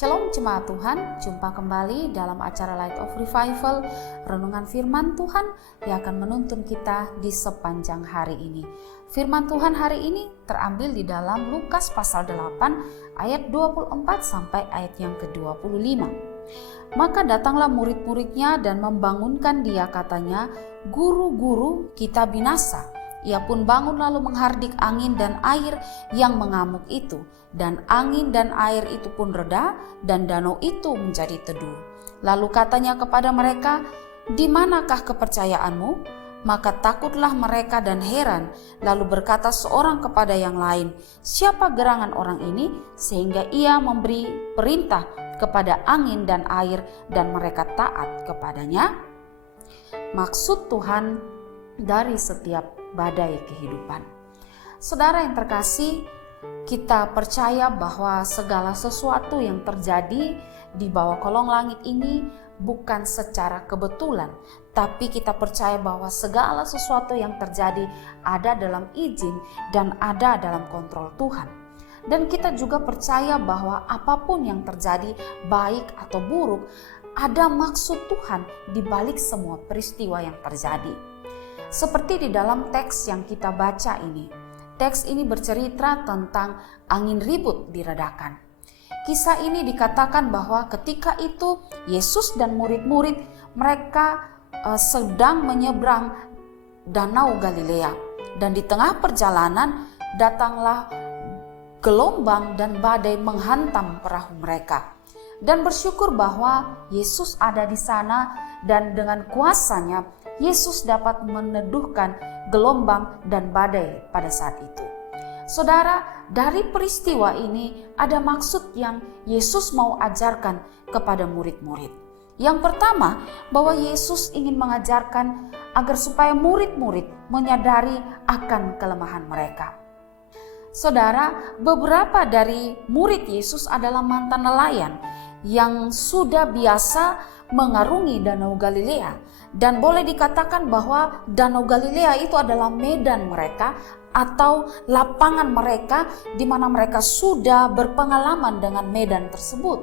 Shalom jemaat Tuhan, jumpa kembali dalam acara Light of Revival, renungan firman Tuhan yang akan menuntun kita di sepanjang hari ini. Firman Tuhan hari ini terambil di dalam Lukas pasal 8 ayat 24 sampai ayat yang ke-25. Maka datanglah murid-muridnya dan membangunkan dia, katanya, "Guru-guru, kita binasa." Ia pun bangun lalu menghardik angin dan air yang mengamuk itu. Dan angin dan air itu pun reda dan danau itu menjadi teduh. Lalu katanya kepada mereka, "Di manakah kepercayaanmu?" Maka takutlah mereka dan heran. Lalu berkata seorang kepada yang lain, "Siapa gerangan orang ini sehingga ia memberi perintah kepada angin dan air dan mereka taat kepadanya?" Maksud Tuhan dari setiap badai kehidupan. Saudara yang terkasih, kita percaya bahwa segala sesuatu yang terjadi di bawah kolong langit ini bukan secara kebetulan, tapi kita percaya bahwa segala sesuatu yang terjadi ada dalam izin dan ada dalam kontrol Tuhan. Dan kita juga percaya bahwa apapun yang terjadi, baik atau buruk, ada maksud Tuhan di balik semua peristiwa yang terjadi. Seperti di dalam teks yang kita baca ini. Teks ini bercerita tentang angin ribut diredakan. Kisah ini dikatakan bahwa ketika itu Yesus dan murid-murid mereka sedang menyeberang Danau Galilea. Dan di tengah perjalanan datanglah gelombang dan badai menghantam perahu mereka. Dan bersyukur bahwa Yesus ada di sana dan dengan kuasanya Yesus dapat meneduhkan gelombang dan badai pada saat itu. Saudara, dari peristiwa ini ada maksud yang Yesus mau ajarkan kepada murid-murid. Yang pertama, bahwa Yesus ingin mengajarkan agar supaya murid-murid menyadari akan kelemahan mereka. Saudara, beberapa dari murid Yesus adalah mantan nelayan yang sudah biasa mengarungi Danau Galilea. Dan boleh dikatakan bahwa Danau Galilea itu adalah medan mereka atau lapangan mereka di mana mereka sudah berpengalaman dengan medan tersebut.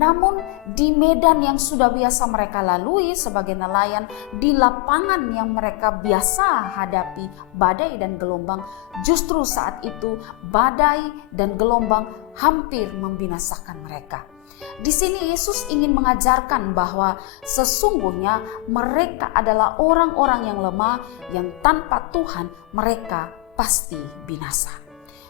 Namun di medan yang sudah biasa mereka lalui sebagai nelayan, di lapangan yang mereka biasa hadapi badai dan gelombang, justru saat itu badai dan gelombang hampir membinasakan mereka. Di sini Yesus ingin mengajarkan bahwa sesungguhnya mereka adalah orang-orang yang lemah yang tanpa Tuhan mereka pasti binasa.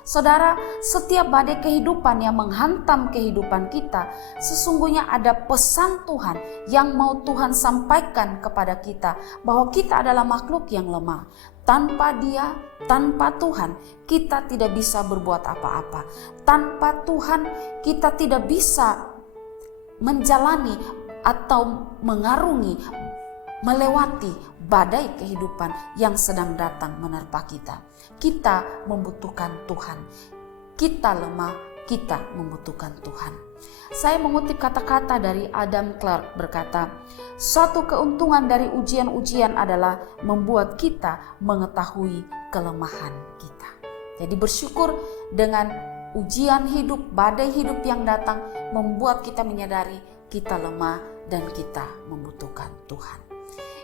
Saudara, setiap badai kehidupan yang menghantam kehidupan kita, sesungguhnya ada pesan Tuhan yang mau Tuhan sampaikan kepada kita bahwa kita adalah makhluk yang lemah. Tanpa Dia, tanpa Tuhan, kita tidak bisa berbuat apa-apa. Tanpa Tuhan, kita tidak bisa menjalani atau mengarungi, melewati badai kehidupan yang sedang datang menerpa kita. Kita membutuhkan Tuhan. Kita lemah, kita membutuhkan Tuhan. Saya mengutip kata-kata dari Adam Clarke berkata, "Suatu keuntungan dari ujian-ujian adalah membuat kita mengetahui kelemahan kita." Jadi bersyukur dengan ujian hidup, badai hidup yang datang membuat kita menyadari kita lemah dan kita membutuhkan Tuhan.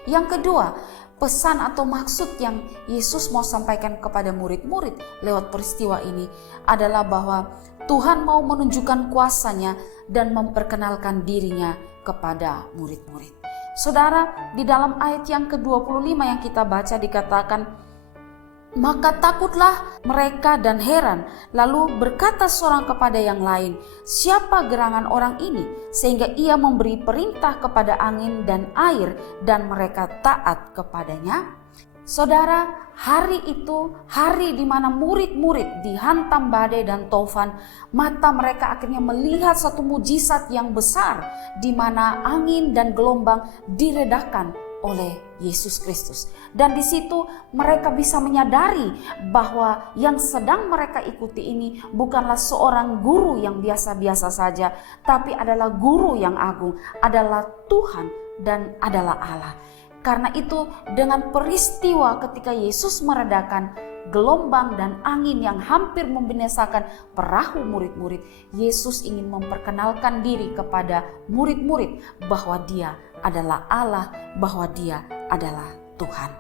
Yang kedua, pesan atau maksud yang Yesus mau sampaikan kepada murid-murid lewat peristiwa ini adalah bahwa Tuhan mau menunjukkan kuasanya dan memperkenalkan dirinya kepada murid-murid. Saudara, di dalam ayat yang ke-25 yang kita baca dikatakan, "Maka takutlah mereka dan heran, lalu berkata seorang kepada yang lain, 'Siapa gerangan orang ini sehingga ia memberi perintah kepada angin dan air dan mereka taat kepadanya?'" Saudara, hari itu hari di mana murid-murid dihantam badai dan taufan, mata mereka akhirnya melihat satu mujizat yang besar di mana angin dan gelombang diredakan oleh Yesus Kristus. Dan di situ mereka bisa menyadari bahwa yang sedang mereka ikuti ini bukanlah seorang guru yang biasa-biasa saja, tapi adalah guru yang agung, adalah Tuhan dan adalah Allah. Karena itu dengan peristiwa ketika Yesus meredakan gelombang dan angin yang hampir membinasakan perahu murid-murid, Yesus ingin memperkenalkan diri kepada murid-murid bahwa Dia adalah Allah, bahwa Dia adalah Tuhan.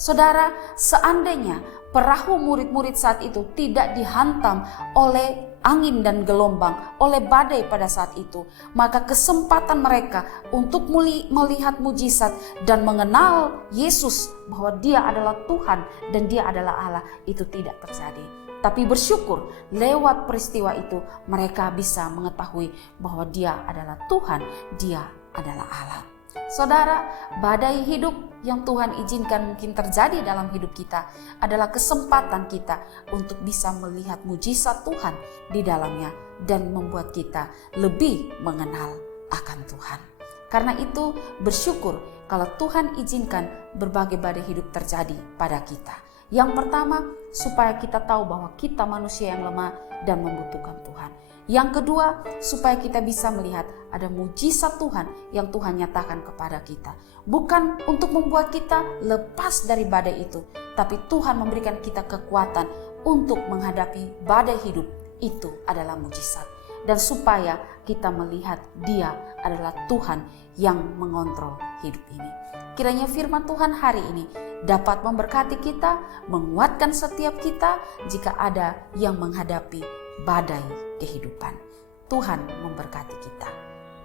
Saudara, seandainya perahu murid-murid saat itu tidak dihantam oleh angin dan gelombang, oleh badai pada saat itu, maka kesempatan mereka untuk melihat mujizat dan mengenal Yesus bahwa Dia adalah Tuhan dan Dia adalah Allah itu tidak terjadi. Tapi bersyukur lewat peristiwa itu mereka bisa mengetahui bahwa Dia adalah Tuhan, Dia adalah Allah. Saudara, badai hidup yang Tuhan izinkan mungkin terjadi dalam hidup kita adalah kesempatan kita untuk bisa melihat mujizat Tuhan di dalamnya dan membuat kita lebih mengenal akan Tuhan. Karena itu bersyukur kalau Tuhan izinkan berbagai badai hidup terjadi pada kita. Yang pertama, supaya kita tahu bahwa kita manusia yang lemah dan membutuhkan Tuhan. Yang kedua, supaya kita bisa melihat ada mujizat Tuhan yang Tuhan nyatakan kepada kita. Bukan untuk membuat kita lepas dari badai itu, tapi Tuhan memberikan kita kekuatan untuk menghadapi badai hidup. Itu adalah mujizat. Dan supaya kita melihat Dia adalah Tuhan yang mengontrol hidup ini. Kiranya firman Tuhan hari ini dapat memberkati kita, menguatkan setiap kita jika ada yang menghadapi badai kehidupan. Tuhan memberkati kita.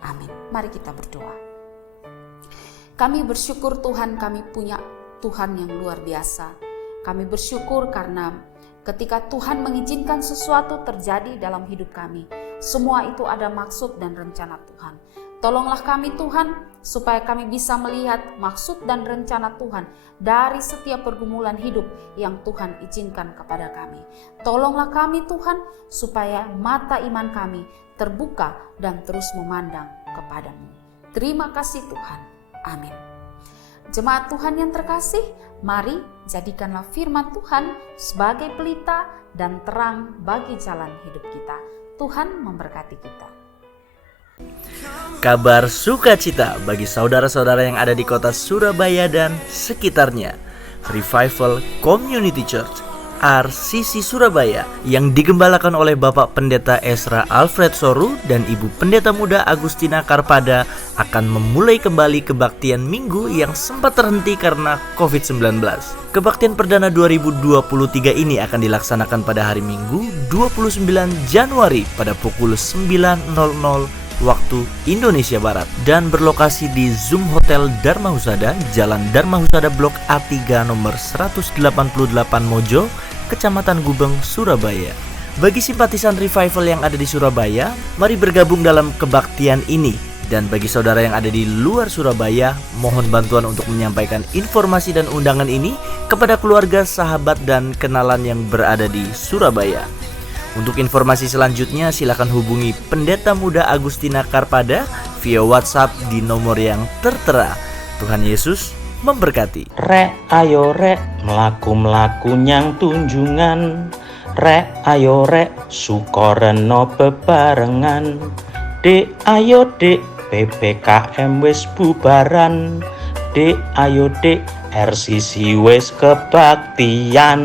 Amin. Mari kita berdoa. Kami bersyukur Tuhan, kami punya Tuhan yang luar biasa. Kami bersyukur karena ketika Tuhan mengizinkan sesuatu terjadi dalam hidup kami, semua itu ada maksud dan rencana Tuhan. Tolonglah kami Tuhan, supaya kami bisa melihat maksud dan rencana Tuhan dari setiap pergumulan hidup yang Tuhan izinkan kepada kami. Tolonglah kami Tuhan, supaya mata iman kami terbuka dan terus memandang kepadamu. Terima kasih Tuhan. Amin. Jemaat Tuhan yang terkasih, mari jadikanlah firman Tuhan sebagai pelita dan terang bagi jalan hidup kita. Tuhan memberkati kita. Kabar sukacita bagi saudara-saudara yang ada di kota Surabaya dan sekitarnya. Revival Community Church RCC Surabaya yang digembalakan oleh Bapak Pendeta Ezra Alfred Soru dan Ibu Pendeta Muda Agustina Karpada akan memulai kembali kebaktian minggu yang sempat terhenti karena COVID-19. Kebaktian perdana 2023 ini akan dilaksanakan pada hari Minggu 29 Januari pada pukul 9.00 waktu Indonesia Barat dan berlokasi di Zoom Hotel Dharma Husada, Jalan Dharma Husada Blok A3 nomor 188 Mojo, Kecamatan Gubeng, Surabaya. Bagi simpatisan Revival yang ada di Surabaya, mari bergabung dalam kebaktian ini. Dan bagi saudara yang ada di luar Surabaya, mohon bantuan untuk menyampaikan informasi dan undangan ini kepada keluarga, sahabat, dan kenalan yang berada di Surabaya. Untuk informasi selanjutnya silakan hubungi Pendeta Muda Agustina Karpada via WhatsApp di nomor yang tertera. Tuhan Yesus memberkati. Rek ayo rek mlaku-mlaku nyang tunjungan. Rek ayo rek sukoreno bebarengan. Dek ayo dek PPKM wis bubaran. Dek ayo dek RCC wis kebaktian.